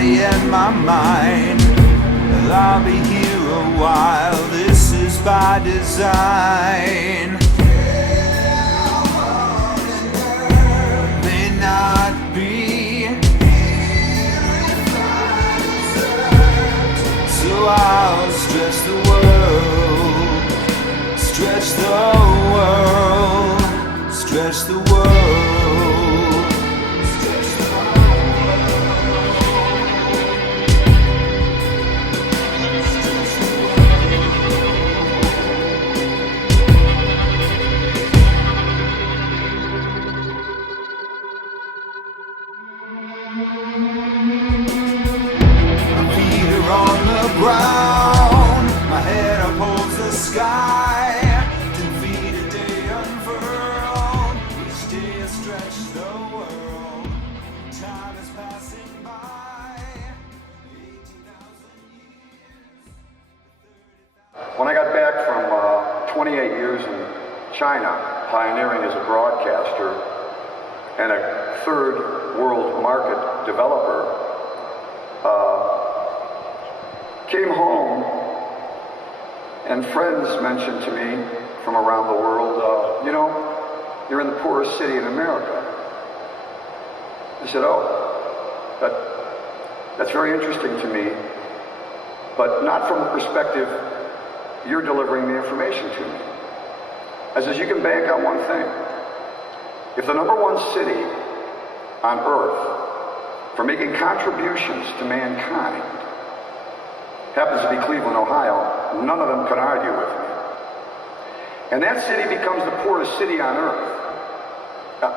body and my mind. I'll be here a while, this is by design. May not be, so I'll stretch the world, stretch the world, stretch the world. Ground, my head upholds the sky. 10 feet a day unfurled, each day I stretch the world. Time is passing by, 18,000 years. When I got back from 28 years in China, pioneering as a broadcaster and a third world market developer, came home, and friends mentioned to me from around the world, you know, you're in the poorest city in America. I said, oh, that's very interesting to me, but not from the perspective you're delivering the information to me. I said, you can bank on one thing. If the #1 city on earth for making contributions to mankind happens to be Cleveland, Ohio, none of them could argue with me. And that city becomes the poorest city on earth,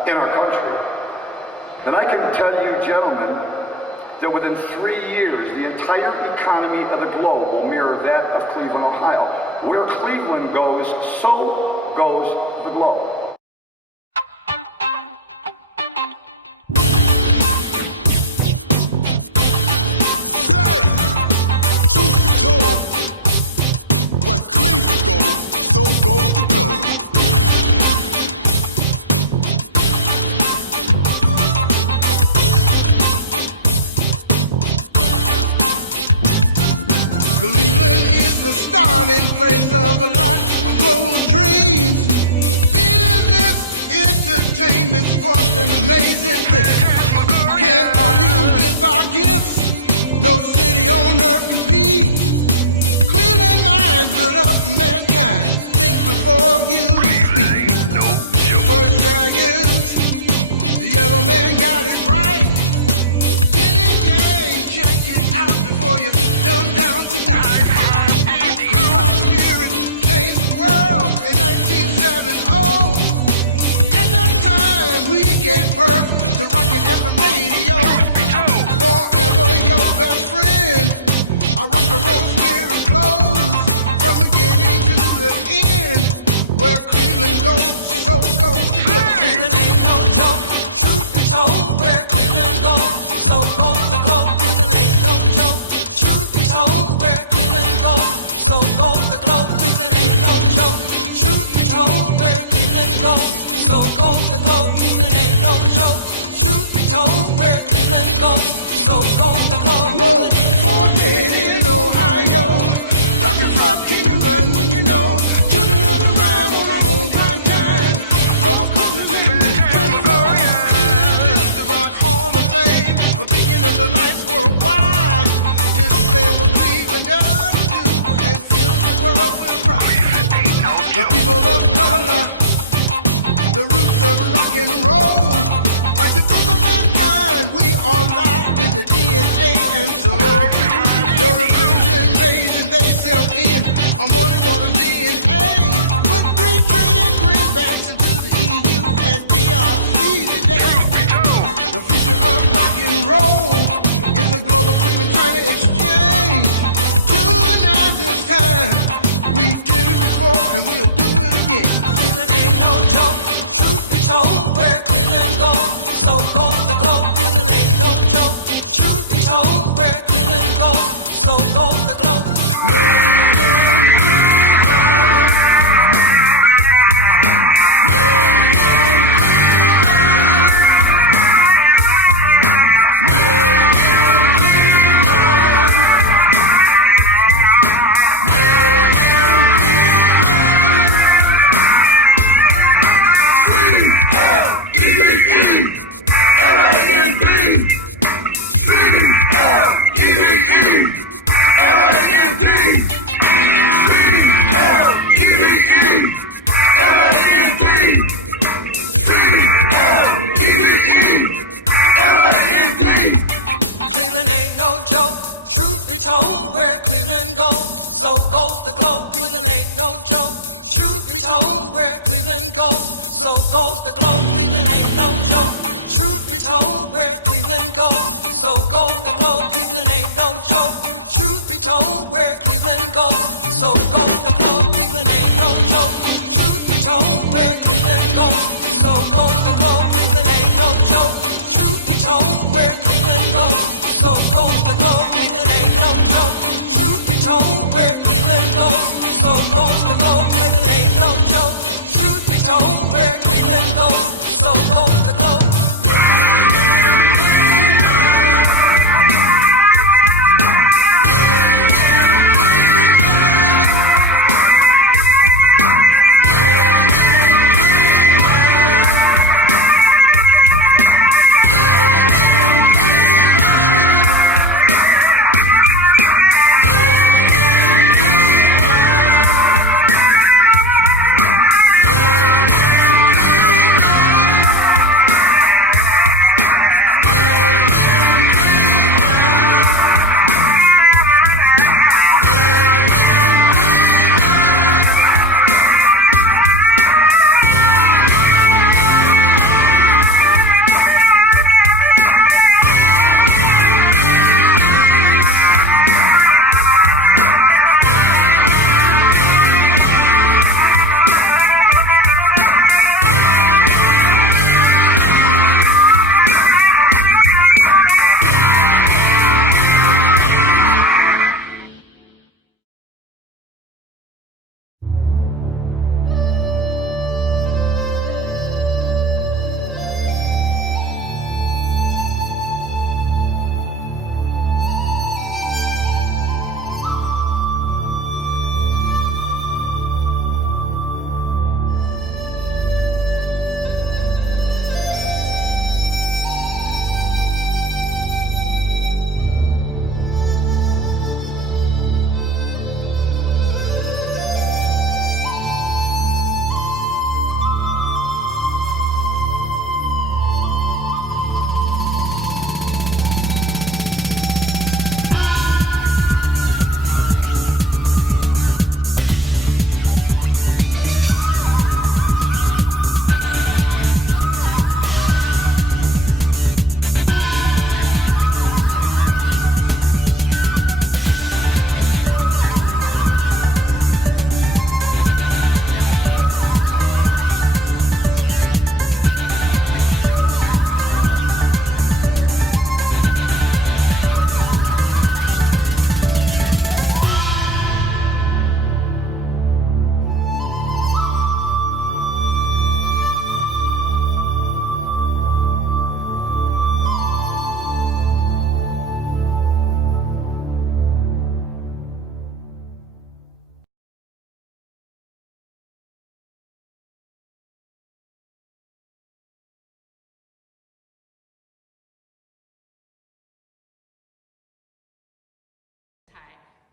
in our country. Then I can tell you, gentlemen, that within 3 years, the entire economy of the globe will mirror that of Cleveland, Ohio. Where Cleveland goes, so goes the globe.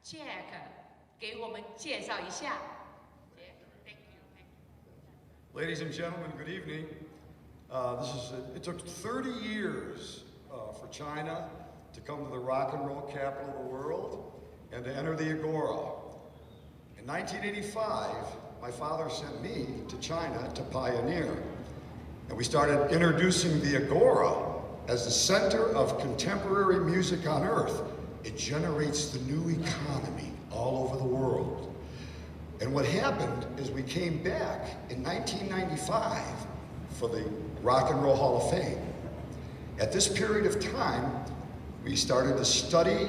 Jack 给我们介绍一下。Ladies and gentlemen, good evening. It took 30 years for China to come to the rock and roll capital of the world and to enter the Agora. In 1985, my father sent me to China to pioneer. And we started introducing the Agora as the center of contemporary music on earth. It generates the new economy all over the world. And what happened is we came back in 1995 for the Rock and Roll Hall of Fame. At this period of time, we started to study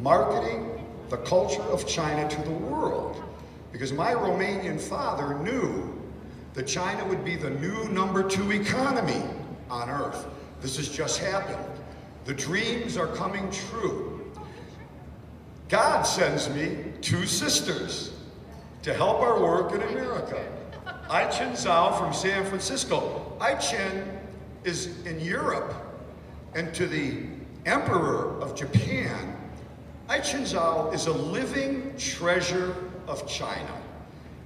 marketing the culture of China to the world, because my Romanian father knew that China would be the new #2 economy on earth. This has just happened. The dreams are coming true. God sends me 2 sisters to help our work in America. Ai-Chen Zhao from San Francisco. Ai-Chen is in Europe, and to the Emperor of Japan, Ai-Chen Zhao is a living treasure of China.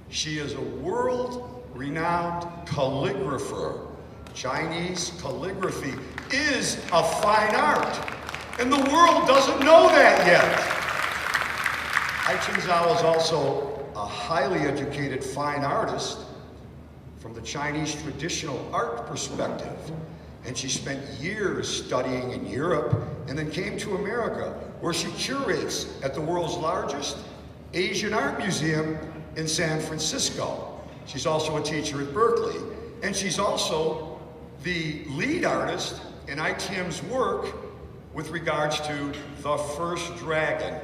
She is a world-renowned calligrapher. Chinese calligraphy is a fine art, and the world doesn't know that yet. Ai-Chen Zhao is also a highly educated fine artist from the Chinese traditional art perspective. And she spent years studying in Europe and then came to America, where she curates at the world's largest Asian art museum in San Francisco. She's also a teacher at Berkeley, and she's also the lead artist in ITM's work with regards to The First Dragon,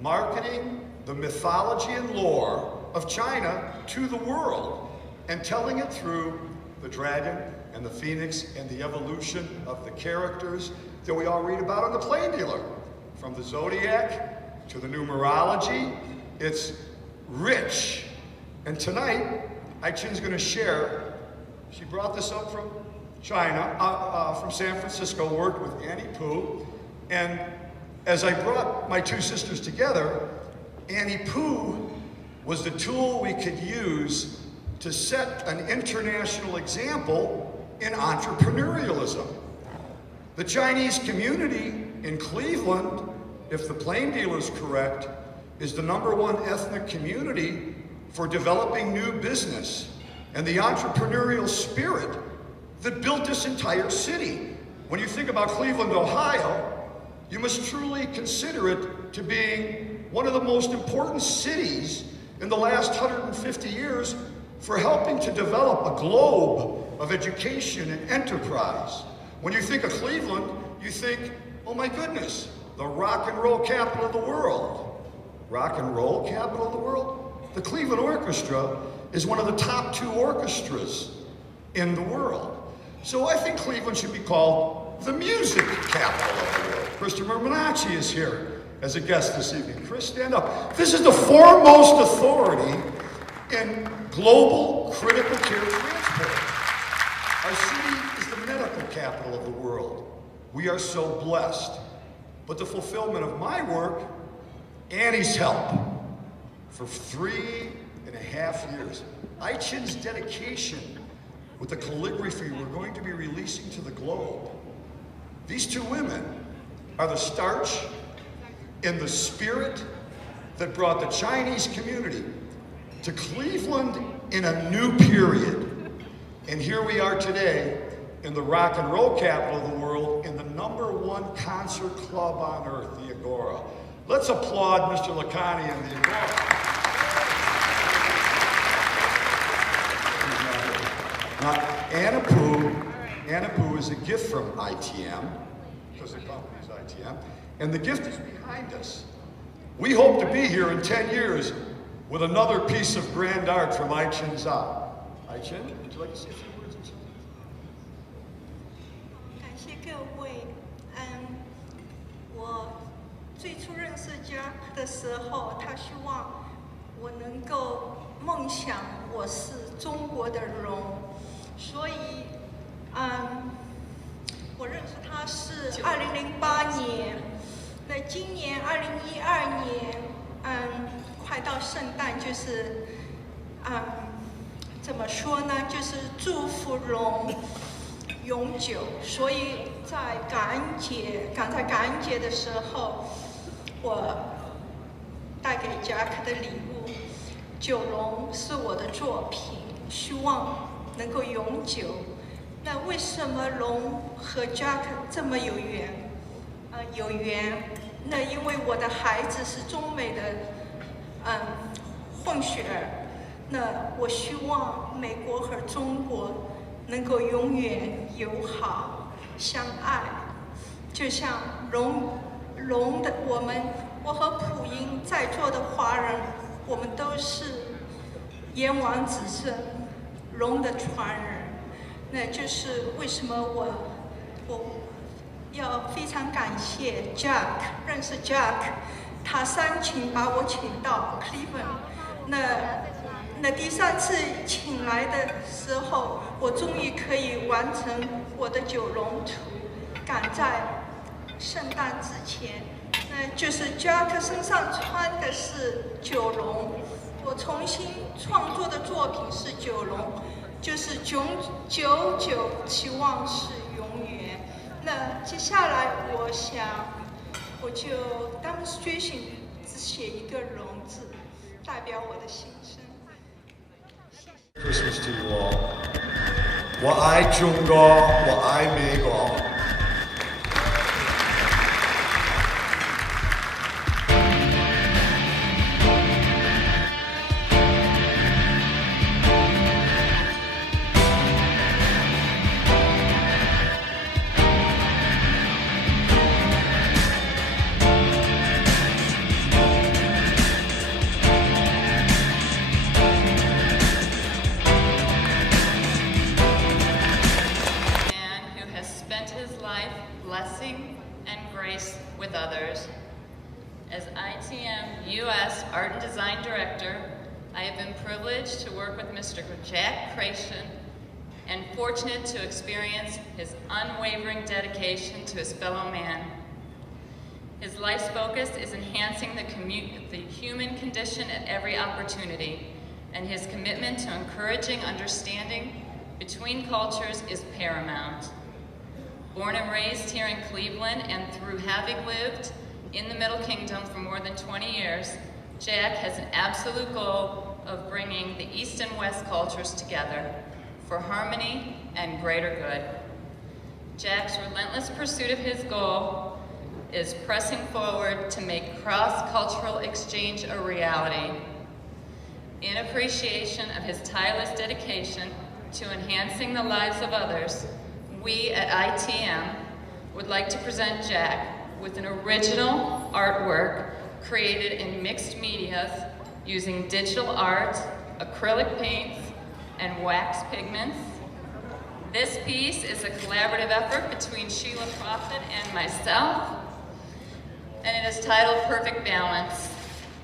marketing the mythology and lore of China to the world and telling it through the dragon and the phoenix and the evolution of the characters that we all read about in the Plain Dealer. From the zodiac to the numerology, it's rich. And tonight, Ai-Chin's gonna share, she brought this up from China, from San Francisco, worked with Annie Poo, and as I brought my two sisters together, Annie Poo was the tool we could use to set an international example in entrepreneurialism. The Chinese community in Cleveland, if the Plain Dealer is correct, is the #1 ethnic community for developing new business and the entrepreneurial spirit that built this entire city. When you think about Cleveland, Ohio, you must truly consider it to being one of the most important cities in the last 150 years for helping to develop a globe of education and enterprise. When you think of Cleveland, you think, oh my goodness, the rock and roll capital of the world. Rock and roll capital of the world? The Cleveland Orchestra is one of the top 2 orchestras in the world. So I think Cleveland should be called the music capital of the world. Christopher Minacci is here as a guest this evening. Chris, stand up. This is the foremost authority in global critical care transport. Our city is the medical capital of the world. We are so blessed. But the fulfillment of my work, Annie's help, for 3.5 years. Ai-Chin's dedication with the calligraphy we're going to be releasing to the globe. These 2 women are the starch and the spirit that brought the Chinese community to Cleveland in a new period. And here we are today in the rock and roll capital of the world, in the #1 concert club on earth, the Agora. Let's applaud Mr. Lakhani and the Agora. Now, Anna Poo is a gift from ITM, because the company's ITM, and the gift is behind us. We hope to be here in 10 years with another piece of grand art from Ai-Chin's art. Ai-Chin, would you like to say a few words? 感谢各位。我最初认识 Jack 的时候，他希望我能够梦想我是中国的龙，所以，我认识他是2008年。那今年2012年，快到圣诞，就是，怎么说呢？就是祝福龙永久。所以在感恩节的时候，我带给 Jack 的礼物，9龙是我的作品，希望能够永久。那为什么龙和 Jack 这么有缘？有缘。那因为我的孩子是中美的，混血儿。那我希望美国和中国能够永远友好相爱，就像龙的我和普英在座的华人，我们都是炎黄子孙，龙的传人。那就是为什么我要非常感谢 Jack， 认识 Jack， 他煽情把我请到 Cleveland。那第3次请来的时候，我终于可以完成我的9龙图，赶在圣诞之前。那就是 Jack 身上穿的是9龙，我重新创作的作品是9龙，就是999，期望是永远。那接下来我就 demonstration 只写一个龙字，代表我的心声。谢谢。Christmas to you all. 我爱中国，我爱美国。Blessing and grace with others. As ITM U.S. Art and Design Director, I have been privileged to work with Mr. Jack Creation and fortunate to experience his unwavering dedication to his fellow man. His life's focus is enhancing the human condition at every opportunity, and his commitment to encouraging understanding between cultures is paramount. Born and raised here in Cleveland, and through having lived in the Middle Kingdom for more than 20 years, Jack has an absolute goal of bringing the East and West cultures together for harmony and greater good. Jack's relentless pursuit of his goal is pressing forward to make cross-cultural exchange a reality. In appreciation of his tireless dedication to enhancing the lives of others, we at ITM would like to present Jack with an original artwork created in mixed media using digital art, acrylic paints, and wax pigments. This piece is a collaborative effort between Sheila Prophet and myself, and it is titled Perfect Balance,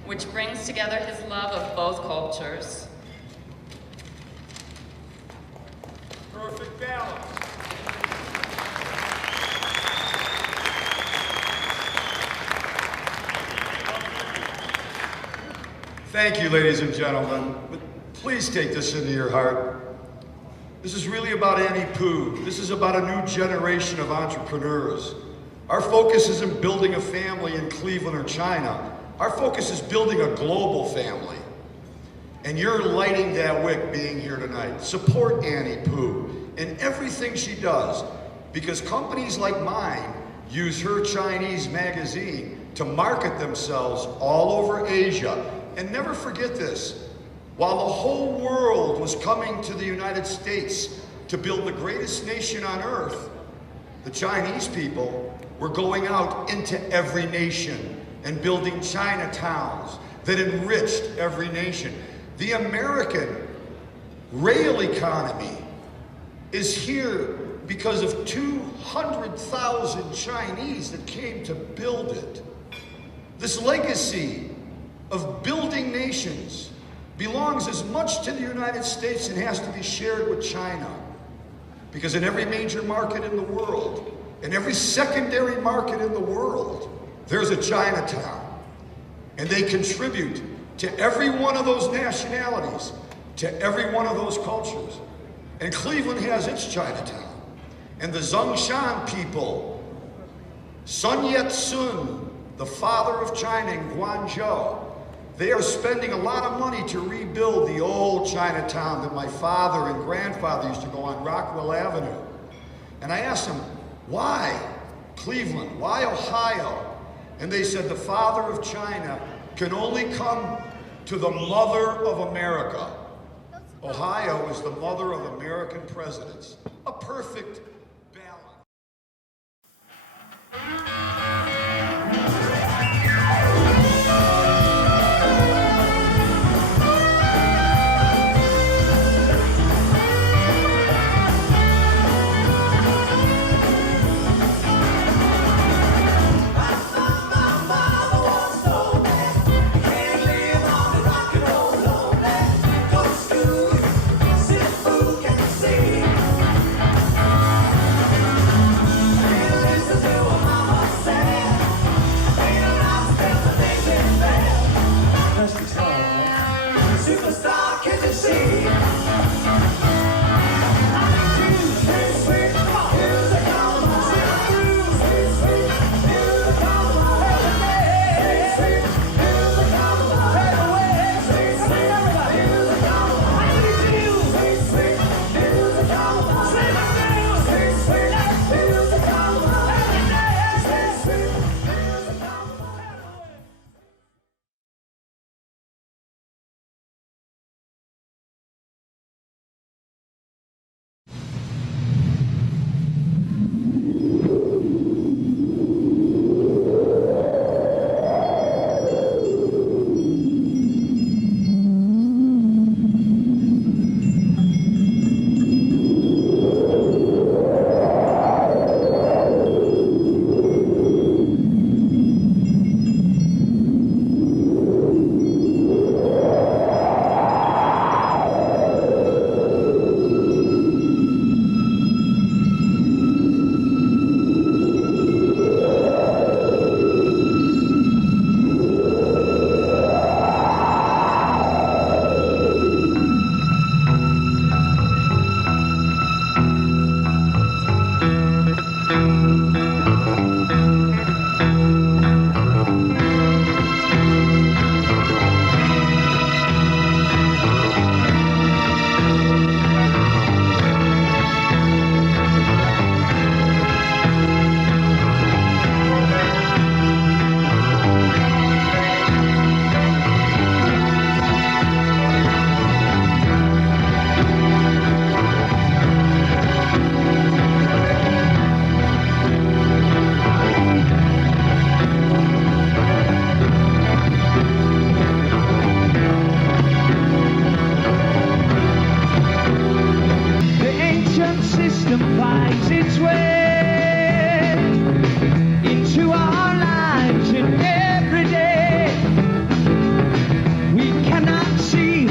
which brings together his love of both cultures. Perfect balance. Thank you, ladies and gentlemen. But please take this into your heart. This is really about Annie Pooh. This is about a new generation of entrepreneurs. Our focus isn't building a family in Cleveland or China. Our focus is building a global family. And you're lighting that wick being here tonight. Support Annie Pooh in everything she does, because companies like mine use her Chinese magazine to market themselves all over Asia. And never forget this, while the whole world was coming to the United States to build the greatest nation on earth, the Chinese people were going out into every nation and building Chinatowns that enriched every nation. The American rail economy is here because of 200,000 Chinese that came to build it. This legacy of building nations belongs as much to the United States and has to be shared with China. Because in every major market in the world, in every secondary market in the world, there's a Chinatown. And they contribute to every one of those nationalities, to every one of those cultures. And Cleveland has its Chinatown. And the Zhongshan people, Sun Yat-sen, the father of China in Guangzhou, they are spending a lot of money to rebuild the old Chinatown that my father and grandfather used to go on Rockwell Avenue. And I asked them, why Cleveland? Why Ohio? And they said the father of China can only come to the mother of America. Ohio is the mother of American presidents. A perfect balance. system finds its way into our lives and every day. We cannot see,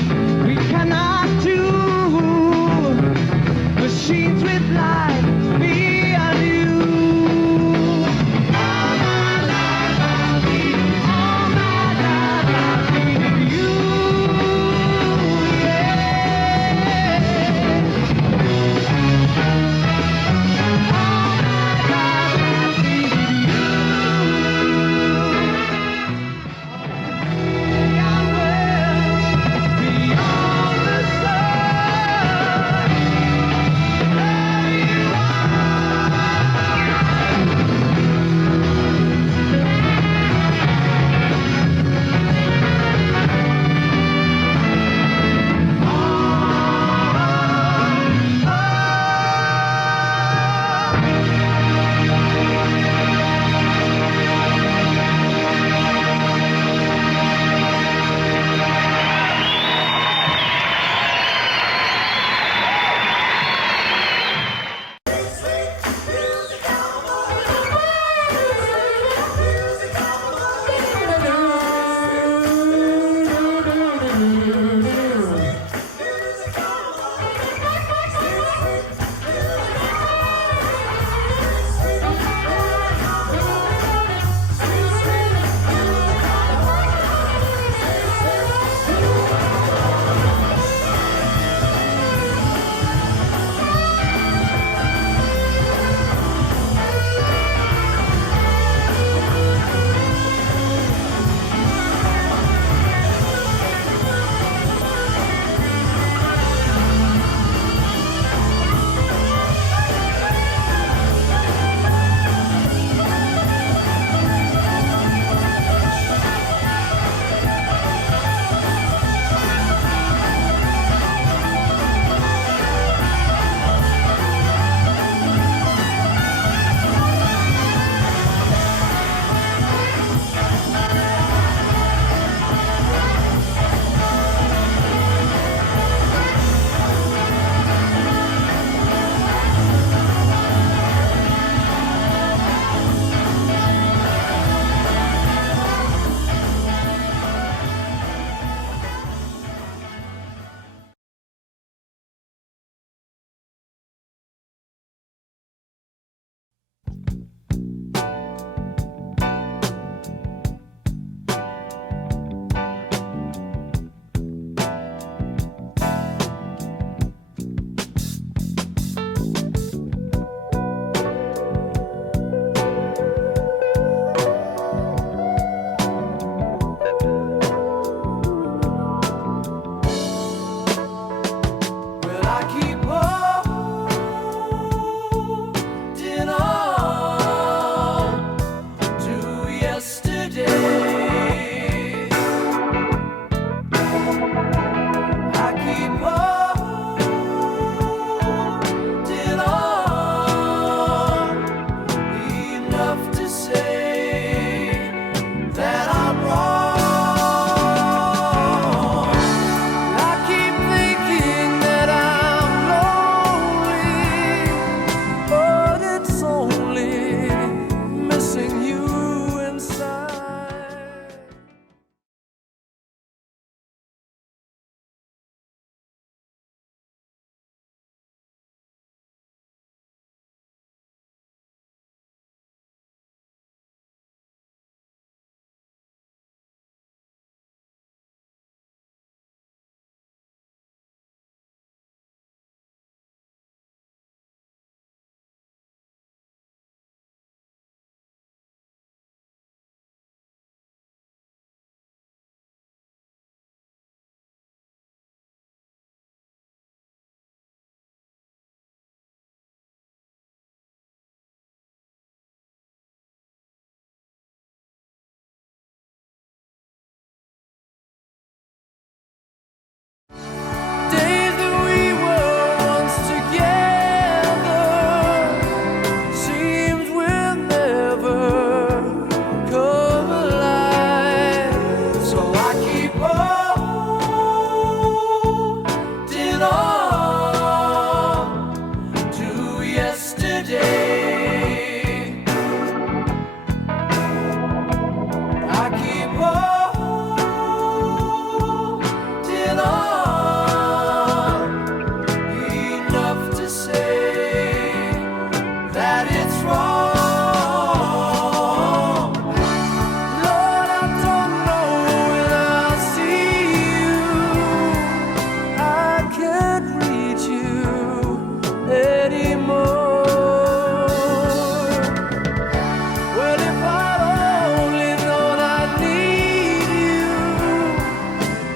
we cannot do. Machines with life beyond you. All my life I've needed, all my life I've needed you. Beyond the sun, yesterday. I keep holding on enough to say that it's wrong. Lord, I don't know when I'll see you. I can't reach you anymore. Well, if I'd only known I need you,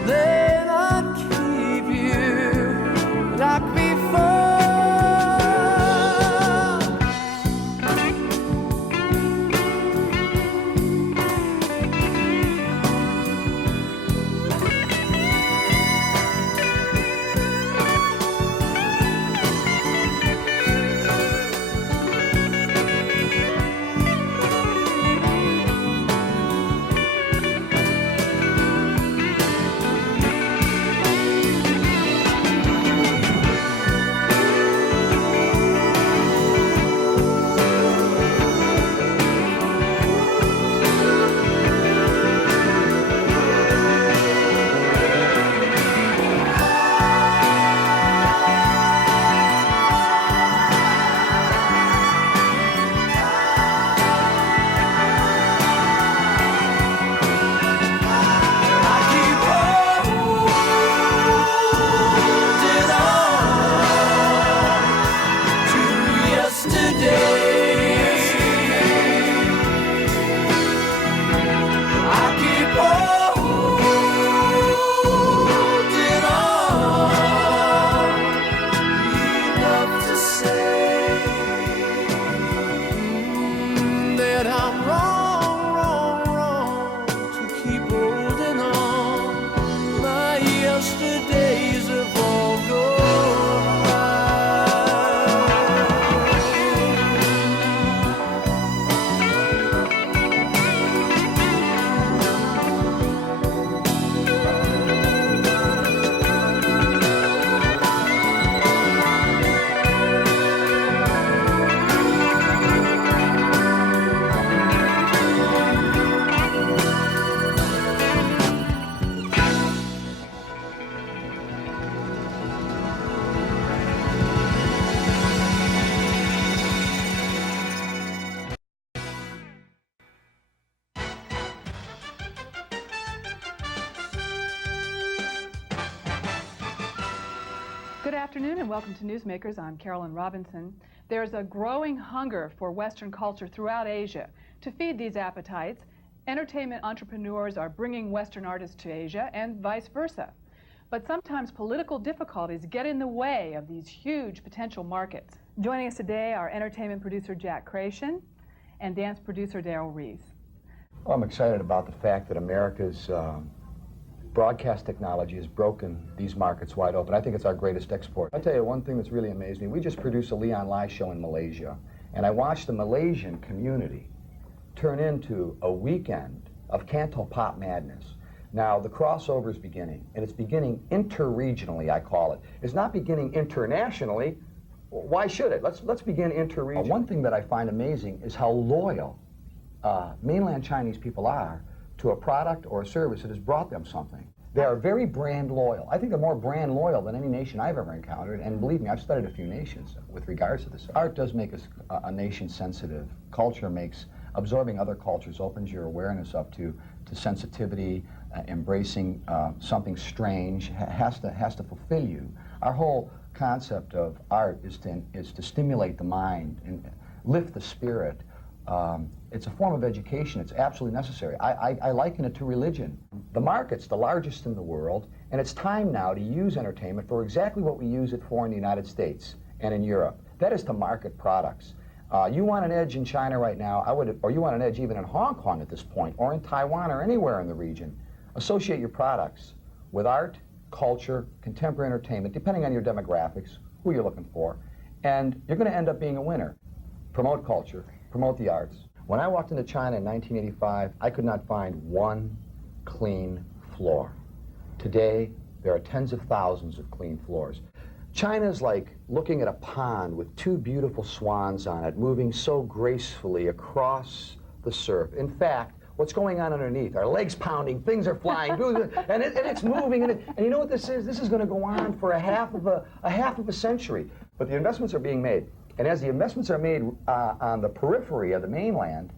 then I'd keep you like before. I keep holding on to yesterday. I keep holding on enough to say that I'm wrong to keep holding on. My yesterdays have all gone by. Good afternoon and welcome to Newsmakers. I'm Carolyn Robinson. There's a growing hunger for Western culture throughout Asia. To feed these appetites, entertainment entrepreneurs are bringing Western artists to Asia and vice versa. But sometimes political difficulties get in the way of these huge potential markets. Joining us today are entertainment producer Jack Creation and dance producer Daryl Reeves. Well, I'm excited about the fact that America's broadcast technology has broken these markets wide open. I think it's our greatest export. I'll tell you one thing that's really amazed me. We just produced a Leon Lai show in Malaysia, and I watched the Malaysian community turn into a weekend of Canto Pop madness. Now, the crossover is beginning, and it's beginning interregionally, I call it. It's not beginning internationally. Why should it? Let's begin interregionally. One thing that I find amazing is how loyal mainland Chinese people are to a product or a service that has brought them something. They are very brand loyal. I think they're more brand loyal than any nation I've ever encountered, and believe me, I've studied a few nations with regards to this. Art does make us a nation sensitive. Culture makes absorbing other cultures, opens your awareness up to sensitivity, embracing something strange, has to fulfill you. Our whole concept of art is to stimulate the mind and lift the spirit. It's a form of education. It's absolutely necessary. I liken it to religion. The market's the largest in the world, and it's time now to use entertainment for exactly what we use it for in the United States and in Europe. That is to market products. You want an edge in China right now, or you want an edge even in Hong Kong at this point, or in Taiwan or anywhere in the region. Associate your products with art, culture, contemporary entertainment, depending on your demographics, who you're looking for, and you're going to end up being a winner. Promote culture, promote the arts. When I walked into China in 1985, I could not find one clean floor. Today, there are tens of thousands of clean floors. China's like looking at a pond with two beautiful swans on it, moving so gracefully across the surf. In fact, what's going on underneath? Our legs pounding, things are flying, and it's moving. And you know what this is? This is going to go on for a half of a century. But the investments are being made, and as the investments are made on the periphery of the mainland,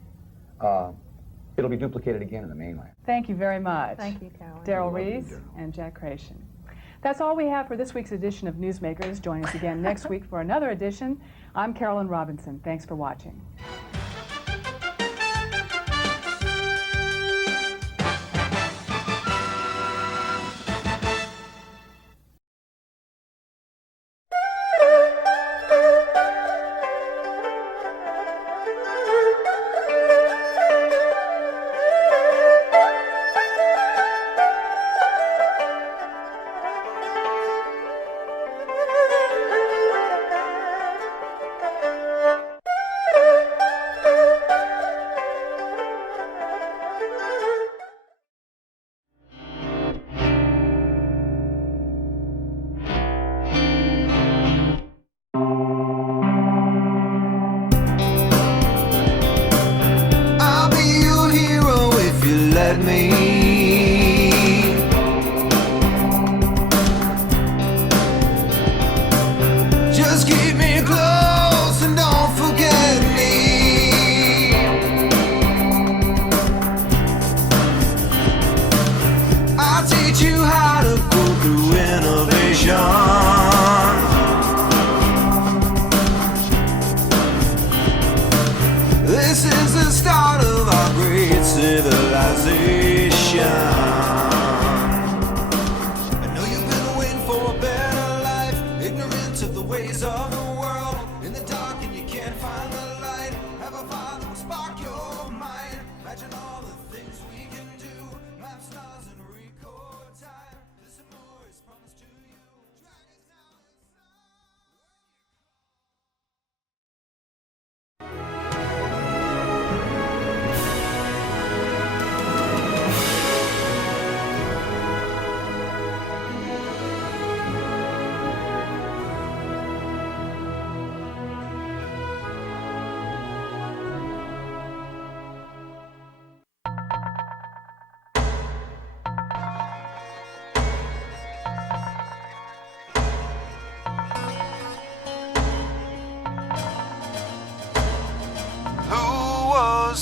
it'll be duplicated again in the mainland. Thank you very much. Thank you, Carolyn. Daryl Rees and Jack Creation. That's all we have for this week's edition of Newsmakers. Join us again next week for another edition. I'm Carolyn Robinson. Thanks for watching. I'll be your hero if you let me. Just keep me close and don't forget me. I'll teach you how to go through innovation. This is the start of our great civilization. I know you've been waiting for a better life, ignorant of the ways of the world. In the dark and you can't find the light. Have a father that will spark your mind. Imagine all the things we can do. Map stars and record time. This and more is promised to you. Dragons now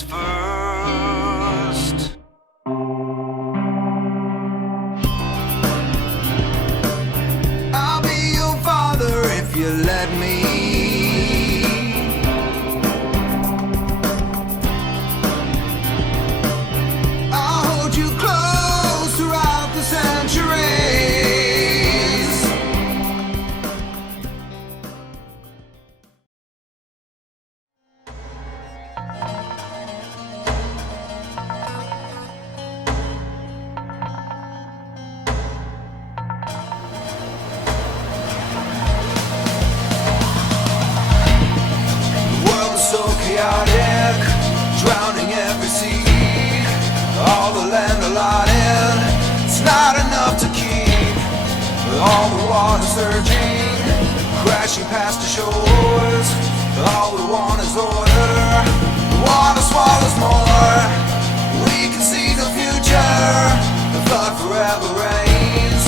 first. I'll be your father if you let me. I'll hold you close throughout the centuries. So chaotic, drowning every sea. All the land allotted, it's not enough to keep. All the water surging, crashing past the shores. All we want is order. The water swallows more. We can see the future. The flood forever reigns,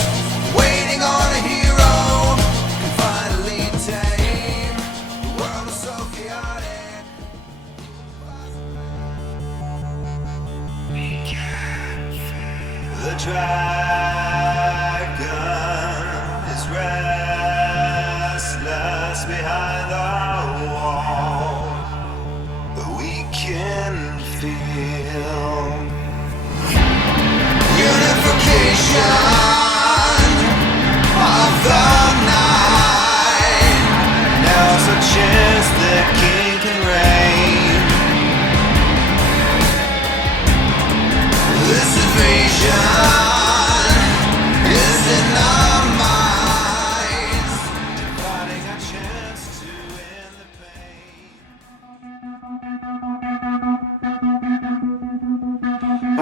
waiting on a hero. Can finally tame. The world is so chaotic. The dragon is restless behind the wall, but we can feel unification of the night. Now's a chance the king can reign. This invasion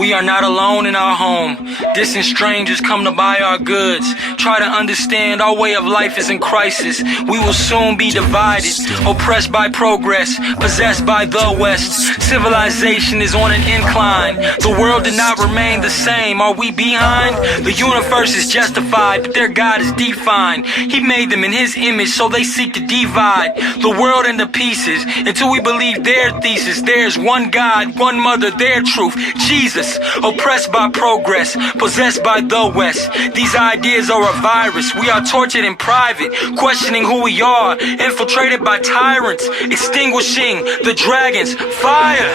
We are not alone in our home. Distant strangers come to buy our goods. Try to understand our way of life is in crisis. We will soon be divided, oppressed by progress, possessed by the West. Civilization is on an incline. The world did not remain the same. Are we behind? The universe is justified, but their God is defined. He made them in his image, so they seek to divide the world into pieces until we believe their thesis. There's one God, one mother, their truth, Jesus. Oppressed by progress, possessed by the West. These ideas are a virus. We are tortured in private, questioning who we are, infiltrated by tyrants, extinguishing the dragons. Fire!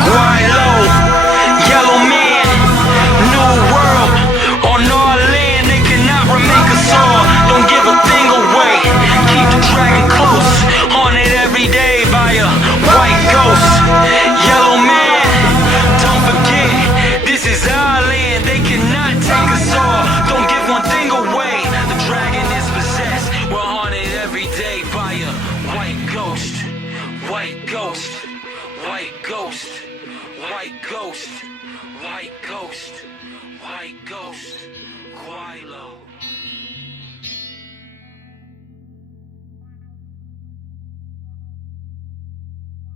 Guaylo, yellow man, new world. On our land, they cannot remake us all. Don't give a thing away. Keep the dragon close. Haunted every day by a white ghost. Yellow man, don't forget, this is our land. They cannot take us all. Don't give one thing away. The dragon is possessed. We're haunted every day by a white ghost. White ghost. White ghost. White ghost. White ghost. White ghost. Guaylo.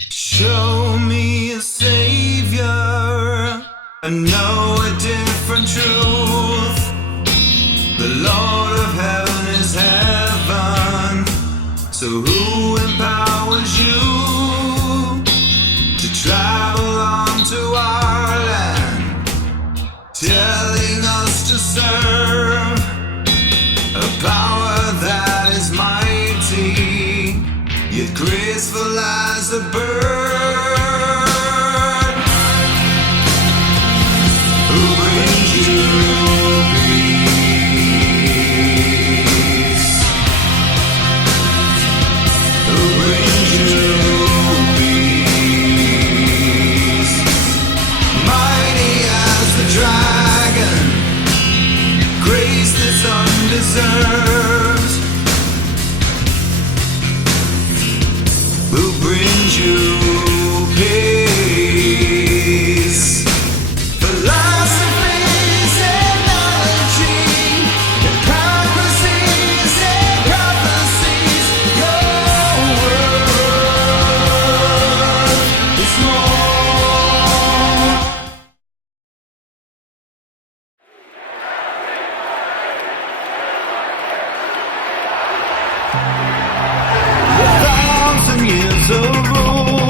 Show me a savior. I know a different truth. The Lord of heaven is heaven. So who empowers you to travel onto our land, telling us to serve a power that is mighty, yet graceful as a bird? Who brings you peace? Who brings you peace? Mighty as the dragon, grace that's undeserved. Who brings you peace? Philosophies and knowledge, hypocrisies and prophecies. Your word is more. Years of rule.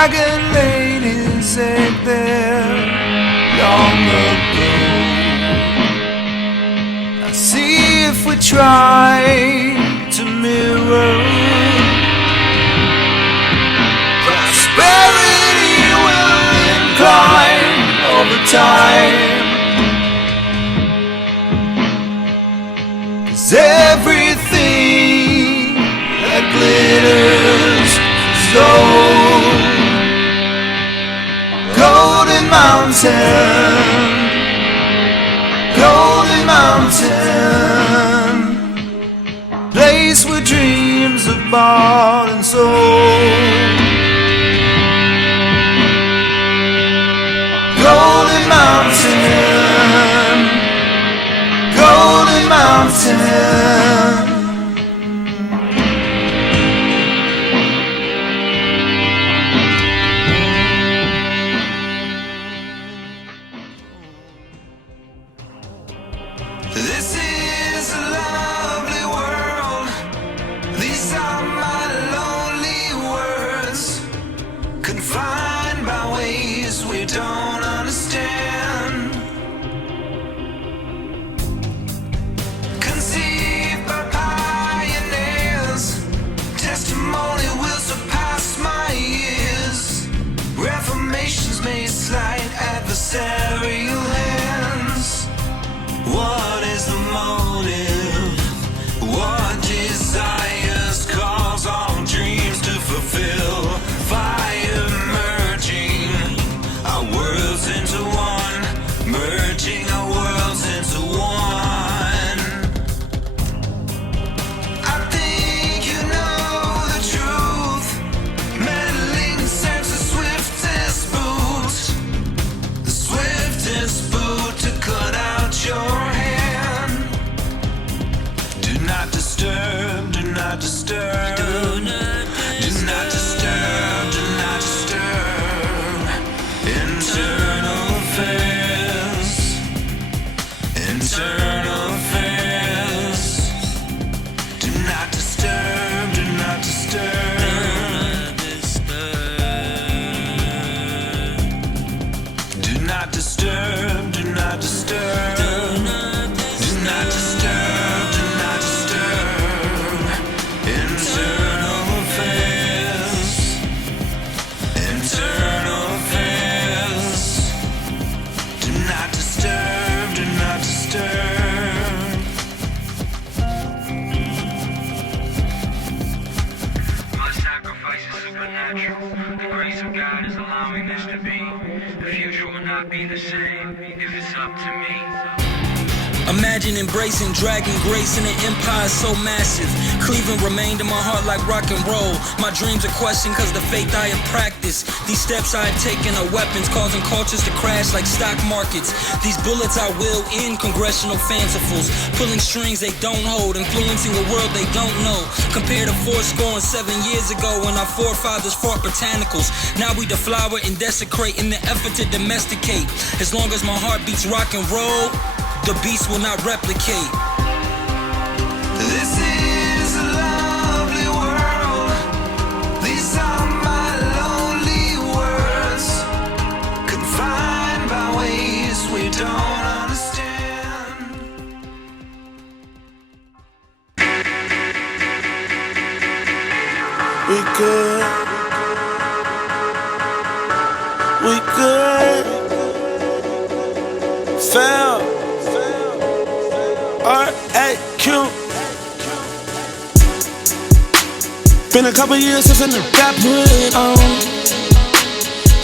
dragon laid his egg there long ago. I see if we try to mirror prosperity will incline over time. 'Cause everything that glitters is gold. Golden Mountain, Golden Mountain, place where dreams are bought and sold. Golden Mountain, Golden Mountain. This is a lovely world. These are my lonely words, confined by ways we don't understand. Conceived by pioneers, testimony will surpass my years. Reformations made slight adversarial hands. What is the motive? What desires cause all dreams to fulfill? Fire merging our worlds into one, merging our worlds into one. I think you know the truth. Meddling serves the swiftest boot, the swiftest boot to cut out your hand. Do not disturb, do not disturb, do not disturb, do not disturb. Internal affairs, internal affairs. Do not disturb, do not disturb, do not disturb, do not disturb. Do not disturb, do not disturb. Internal affairs, internal affairs. Do not disturb, do not disturb. My sacrifice is supernatural. The grace of God is allowing this to be. The future will not be the same if it's up to me. Imagine embracing dragon grace in an empire so massive. Cleveland remained in my heart like rock and roll. My dreams are questioned cause the faith I have practiced. These steps I have taken are weapons causing cultures to crash like stock markets. These bullets I will end congressional fanciful, pulling strings they don't hold, influencing a world they don't know. Compared to 7 years ago when our forefathers fought botanicals. Now we deflower and desecrate in the effort to domesticate. As long as my heart beats rock and roll, the beast will not replicate. This is a lovely world. These are my lonely words, confined by ways we don't understand. We good. We good. Fell. R-A-Q. Been a couple years since I got put on.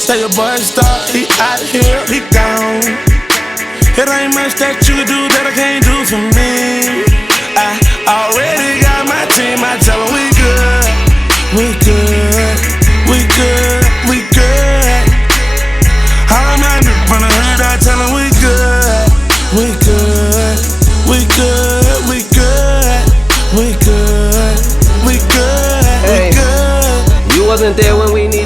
Say your boy star, he out here, he gone. It ain't much that you can do that I can't do for me. I already got my team, I tell them we good. We good, we good, we good. All I'm out from the hood, I tell them we good. We good, we good, we good, we good, we good, we good. You wasn't there when we needed